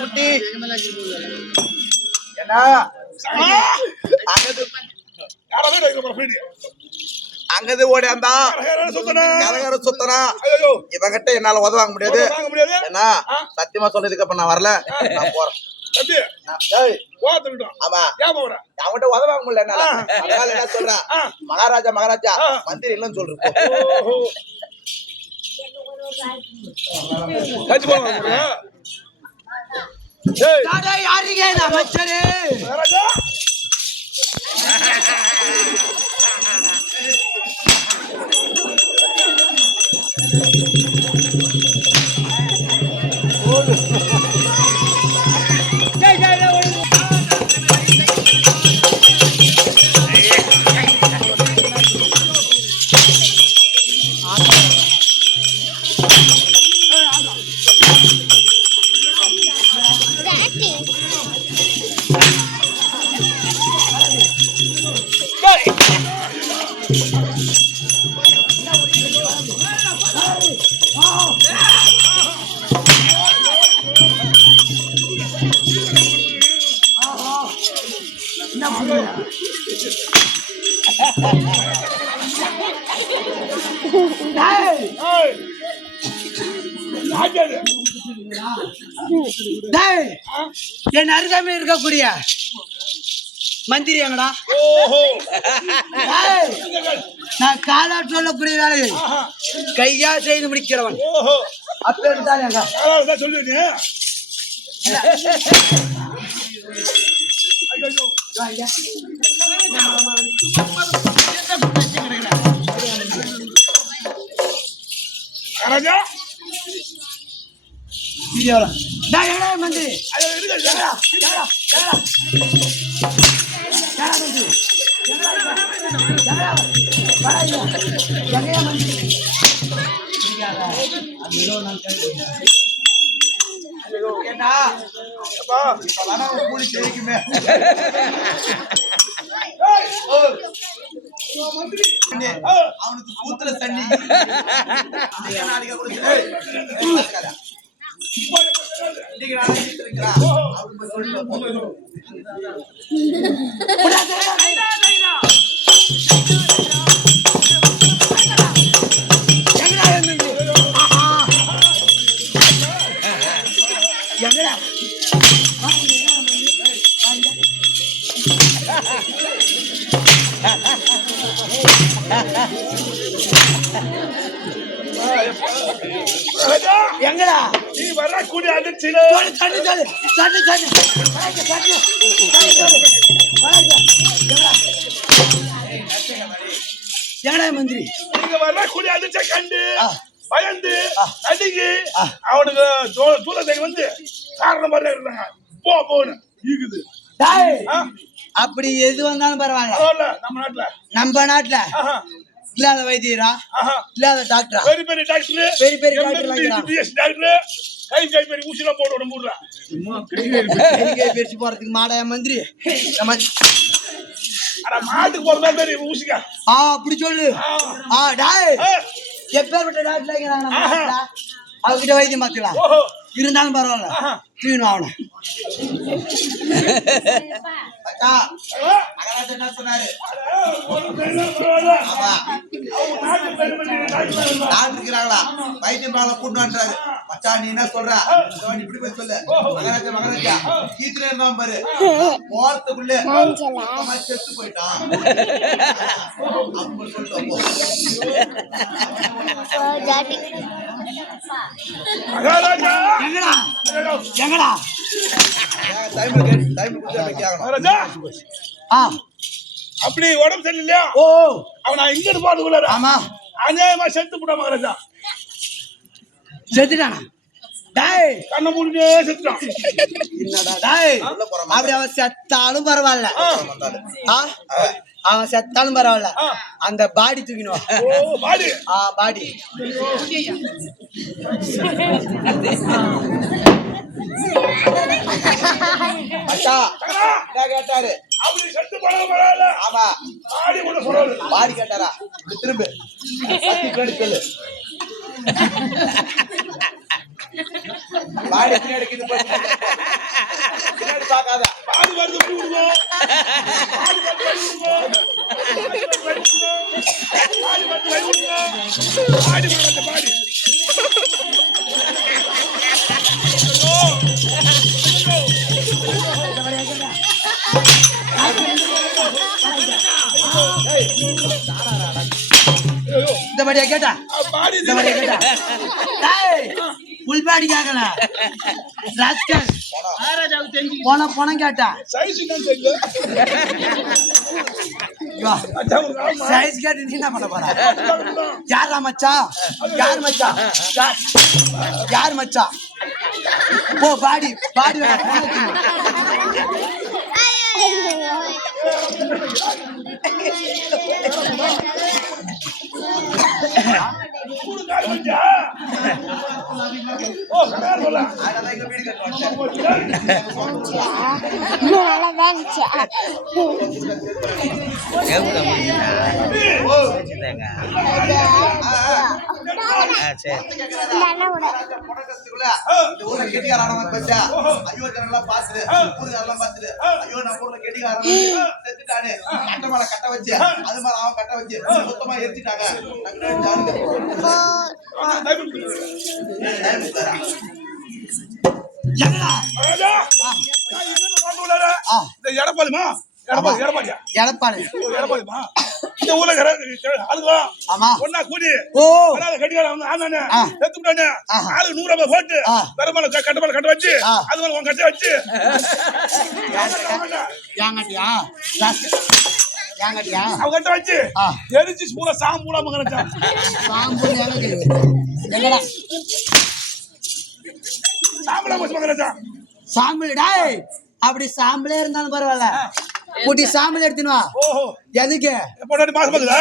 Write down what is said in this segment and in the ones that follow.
குட்டி அங்கது ஓடியாந்தா சுத்தனா இவங்கிட்ட என்னால உதவ வாங்க முடியாது. ஏன்னா சத்தியமா சொல்றதுக்கு அப்ப நான் வரல, நான் போறேன். அவன்கிட்ட உதவ வாங்க முடியல என்னால. அதனால என்ன சொல்றேன், மகாராஜா மகாராஜா மந்திரி இல்லைன்னு சொல்றேன். யாருங்க அமைச்சரு? என் அருகாமையில் இருக்கக்கூடிய மந்திரி எங்கடா? நான் காலா சொல்லக்கூடிய வேலையை கையா செய்து முடிக்கிறவன். ஓஹோ அப்ப எடுத்தாங்க அதான் சொல்லுவீங்க. ராஜா மந்திரி கூலி தெரிக்குமே அவனுக்கு கூத்துல தண்ணி எங்கடா நீ வரக்கூடிய அதிர்ச்சியில தண்ணி தண்ணி தண்ணி தண்ணி எங்கடா மந்திரி நீங்க வரக்கூடிய அதிர்ச்சியை கண்டு பயந்து நடுங்கி அவனுக்கு தூரத்தை வந்து காரணம் மாதிரி இருந்தாங்க. போன்னு ஈகுது. அப்படி எது வந்தாலும் பரவாயில்ல. பரவாயில்ல நம்ம நாட்டுல இல்லாத வைத்தியரா இல்லாத டாக்டரா பெரிய பெரிய டாக்டர் பெரிய பெரிய டாக்டர் டாக்டர் கை பெரிய ஊசிலாம் போட்டு விட முடியல. கை பெருசு போறதுக்கு மாடாய மந்திரி மாட்டுக்கு போறதா பெரிய ஊசிக்கா. அப்படி சொல்லு. டாய் எப்பேற்பட்ட டாக்டர் அவகிட்ட வைத்தியம் பார்க்கலாம். இருந்தாலும் பரவாயில்ல தீவனம் ஆகணும். என்ன சொன்னாரு வைத்தியம் கூட்டாரு. மச்சா நீ என்ன சொல்ற இப்படி போய் சொல்லு. மகாராஜா மகாராஜா கீத்துல இருந்தான் பாரு போறதுக்குள்ளே செத்து போயிட்டான் அப்படின்னு சொல்லிட்டு அப்படி உடம்பு சரியில்லையா அவன் இங்க போறதுக்குள்ள ஆமா அநியாயமா செத்து போட்டான் மகாராஜா. செத்துட்டானா? டாய் கண்ணை மூடிட்டே செத்துட்டான். என்னடா டாய் அப்படி அவன் செத்தாலும் பரவாயில்ல. அவன் செத்தாலும் பரவாயில்ல. அந்த பாடி தூக்கினுவா. பாடி பாடி கேட்டாரு அப்படி செத்து போனா பரவாயில்ல. ஆமா பாடி கூட சொல்றாரு. பாடி கேட்டாரா திரும்ப சொல்லு. பாடி பின்னாடி பின்னாடி பாக்காத பாடி வருது விடுவோம். பாடி வருது பாடி இந்த படியா கேட்டா இந்த படியா கேட்டா புல்பாடி கேட்கல. பணம் கேட்டா சைஸ் கேட்டு நீ என்ன பண்ண போற? யாரா மச்சா? யார் மச்சா? யார் மச்சா? போ பாடி பாடி கட்ட வச்சு அது மாதிரி அவன் கட்ட வச்சு மொத்தமா எரிச்சிட்டாங்க. எடப்பாடிமா எடப்பாடியா எடப்பாடி எடப்பாடிமா இந்த ஊர்ல ஆளுங்களா ஆமா ஒன்னா கூடி ஓ கட்டிக்கார வந்து ஆனானே ஆ. செத்து விட்டானே ஆளுக்கு 100 ரூபாய் போட்டு ஆ. பெருமாள் கட்ட வச்சு ஆ. அது மாதிரி உன் கட்ட வச்சு ஏங்கட்டியா ஏங்கட்டியா அவன் கட்ட வச்சு ஆ. எரிச்சு பூரா சாம்பூரா மகனச்சான் சாம்பு எங்கடா சாம்பலா போச்சு மகனச்சான் சாம்பல் டாய் அப்படி சாம்பலே இருந்தாலும் பரவாயில்ல குட்டி சாம்பல் எடுத்துன்னு வா ஓஹோ எதுக்கு பொண்டாட்டி மாசம் பாக்குதா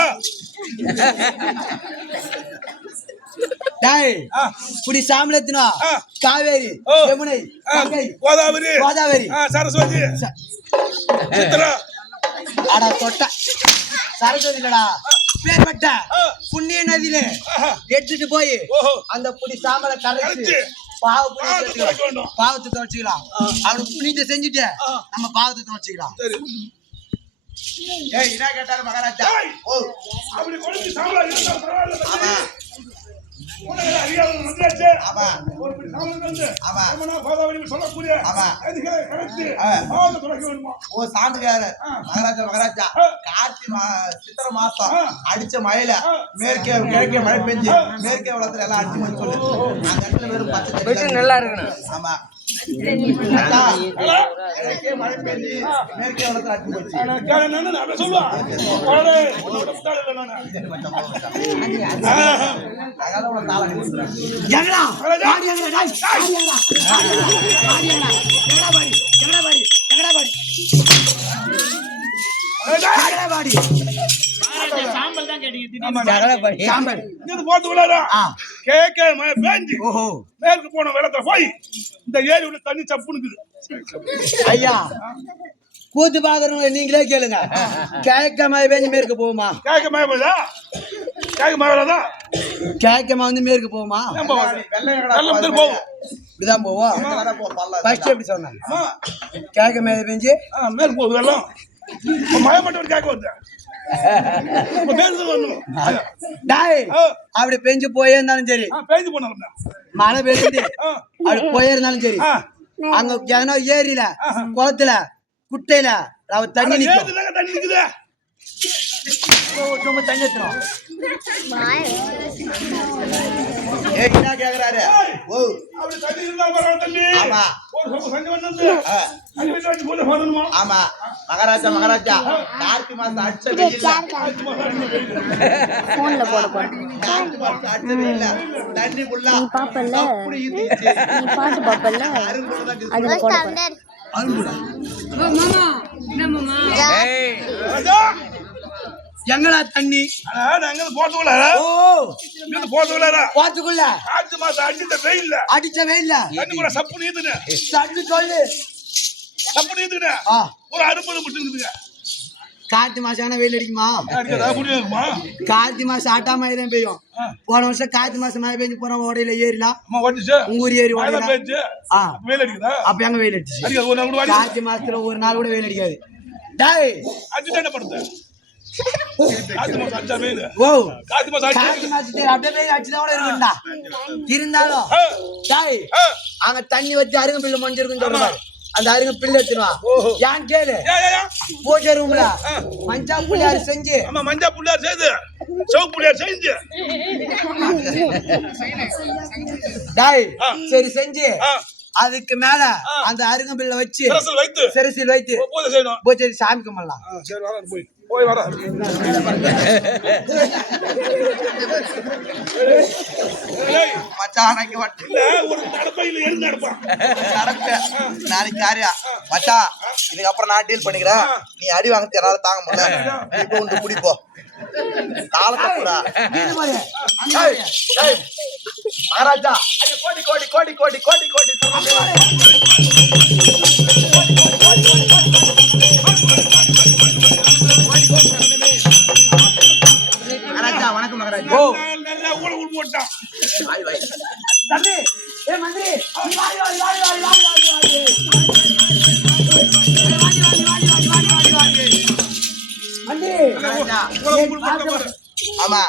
டாய் ஆ. குடி சாம்பல் எடுத்துன்னு வா ஆ. காவேரி ஓ. யமுனை கங்கை கோதாவரி கோதாவரி சரஸ்வதி சித்ரா அடா தொட்ட சரஸ்வதி இல்லடா பேர்பட்ட புண்ணிய நதியில எடுத்துட்டு போய் ஓஹோ அந்த புடி சாம்பலை கரைச்சு கரைச்சு பாவத்தை துவைக்க வேண்டும். பாவத்தை துவைச்சிக்கலாம் அவனுக்கு புண்ணியத்தை செஞ்சுட்டு நம்ம பாவத்தை துவைச்சிக்கலாம் சரி ஏய் என்ன கேட்டாரு மகாராஜா ஏய். ஓ அப்படி கொழுந்து சாம்பலா இருந்தா பரவாயில்ல ஆமா உனக்கு அறியாத வந்தாச்சு ஆமா ஒரு பிடி சாம்பல் வந்து ஆமா. யமுனா கோதாவரி சொல்லக்கூடிய ஆமா. நதிகளை கரைச்சு ஆ. பாவத்தை துவைக்க வேண்டுமா ஓ சாமியாரு மகாராஜா சித்திர மாசம் அடிச்ச மழையில மேற்கே கிழக்கே மழை பெஞ்சு மேற்கே வளத்துல எல்லாம் அடிச்சு முடிச்சு அந்த இடத்துல வெறும் பச்சை தண்ணி நல்லா இருக்கணும் ஆமா அதான், கிழக்கே மழை பெஞ்சு மேற்கே வளத்துல அடிச்சு போச்சு நான் கேளு நானு, நான் அப்படியே சொல்லுவேன். போடே, உன்னோட முட்டாள் இல்லை நானு. அதனால உனக்கு தாளம் கொடுக்குறேன். எங்கடா மகாராஜா. பாடி எங்கடா டேய் பாடி எங்கடா பாடி எங்கடா எங்கடா பாடி எங்கடா பாடி எங்கடா பாடி எங்கடா பாடி ஜகடா பாடி சாம்பல் இது போட்டு விளையாடா. ஆ. கேக்க மழை பேஞ்சு ஓஹோ மேற்கு போன வெள்ளத்துல போய் இந்த ஏரி உள்ள தண்ணி சப்புனுக்குது. ஐயா கூத்து பாக்குறவங்க நீங்களே கேளுங்க கேட்க மழை பெஞ்சு மேற்கு போகுமா கேக்க மழை போதா? கேக்க மழை வராதா? கேட்கமா வந்து மேற்கு போகுமா ஏன் போகாது? வெள்ளை எங்கடா வெள்ளம் போகுது? போகும். இப்படிதான் போவோம் எங்கடா போ, பள்ளம் ஃபர்ஸ்ட் இருக்கா? எப்படி சொன்னாங்க ஆமா. கேட்க மழை பெஞ்சு மேற்கு போகுது வெள்ளம். இப்ப மழை மட்டும் ஒரு கேக்க வருது. இப்ப மேற்கு வரணும். டாய் அப்படி பெஞ்சு போயே இருந்தாலும் சரி பேஞ்சு போனாங்க. மழை பெய்யுது அப்படி போயே இருந்தாலும் சரி அங்க எதனா ஏரியில குளத்துல குட்டையில அவ தண்ணி நிக்கும் தண்ணி நிக்குது. சும்மா தண்ணி எடுத்துரும் ஏய், என்ன கேக்குறாரு? ஓ, அப்படி தண்ணி இருந்தா பரவாயில்ல தண்ணி. ஆமா. ஒரு சொம்பு தண்ணி வந்து ஆ, தண்ணி வச்சு பூஜை பண்ணணுமா? ஆமா. மகாராஜா கார்த்தி மாசம் அடிச்ச வெயில்ல கார்த்தி மாசம் அடிச்ச வெயில்ல தண்ணி ஃபுல்லா அப்படி இருந்துச்சு. அரும்புதான் ராஜா, எங்கடா தண்ணி அண்ணா, நான் எங்க போட்டு விட ஓ போட்டு விட பாத்துக்குள்ள காற்று மாசம் அடிச்ச வெயில்ல அடிச்ச வெயில்ல தண்ணி கூட சப்பு நீந்துங்க தண்ணி சொல்லு சப்பு நீந்துங்க ஆ ஒரு 60 முடிச்சுங்க. கார்த்தி மாசம் ஆனா வெயில் அடிக்குமா அடிக்கிறதா முடியுமா? கார்த்தி மாசம் ஆட்டா மழை தான் பெய்யும் போன வருஷம் கார்த்தி மாசம் மழை பெஞ்சு போன ஓடையில ஏறிலாம் அம்மா ஓட்டிச்சு உங்க ஊர் ஏரி மழை ஓடையில பேஞ்சு ஆ வெயில் அடிக்குதா? அப்ப எங்க வெயில் அடிச்சு அடிக்காது ஒரு நாள் கூட அடி கார்த்தி மாசத்துல ஒரு நாள் கூட வெயில் அடிக்காது டாய் அடிச்சு என்ன பண்ணுது? காற்று மாசம் அடிச்சா வெயில் ஓ காற்று மாசம் அடிச்சு கார்த்தி மாசத்துல அப்படியே வெயில் அடிச்சுதான் கூட இருக்கும்டா இருந்தாலும் டாய் அங்க தண்ணி வச்சு அருங்க பில்லு மஞ்சிருக்குன்னு சொல்றாரு அந்த அருங்க பில்லு எடுத்துருவான் ஏன் கேளு பூஜை ரூம்ல மஞ்சா புள்ளியாரு செஞ்சு ஆமா மஞ்சா புள்ளியார் செய்து சோப்பு புள்ளியார் செஞ்சு டாய் சரி செஞ்சு ஆ. அதுக்கு மேல அந்த அருகம்பில்ல வச்சு சிரசில் வைத்து சிரசில் வைத்து பூஜை செய்யணும். பூஜை சாமி கும்பிடலாம் சரி வர போய் வர மச்சான் அன்னைக்கு வட்டி இல்ல ஒரு நடப்பையில் எரிஞ்சு நடப்பான். நடக்க நாளைக்கு காரியா மச்சான் இதுக்கப்புறம் நான் டீல் பண்ணிக்கிறேன் நீ அடி வாங்க என்னால தாங்க முடியல இப்போ உண்டு குடிப்போ தாளத்தை கூடா மகாராஜா கோடி கோடி கோடி கோடி கோடி கோடி மகாராஜா வணக்கம் மகாராஜா ஓ நல்லா ஊழ உள் போட்டான். வாய் வாய் தம்பி ஏ மந்திரி வாடி வாடி வாடி வாடி வாடி வாடி வாடி மந்திரி ஊழ உள் போட்ட பாரு. ஆமா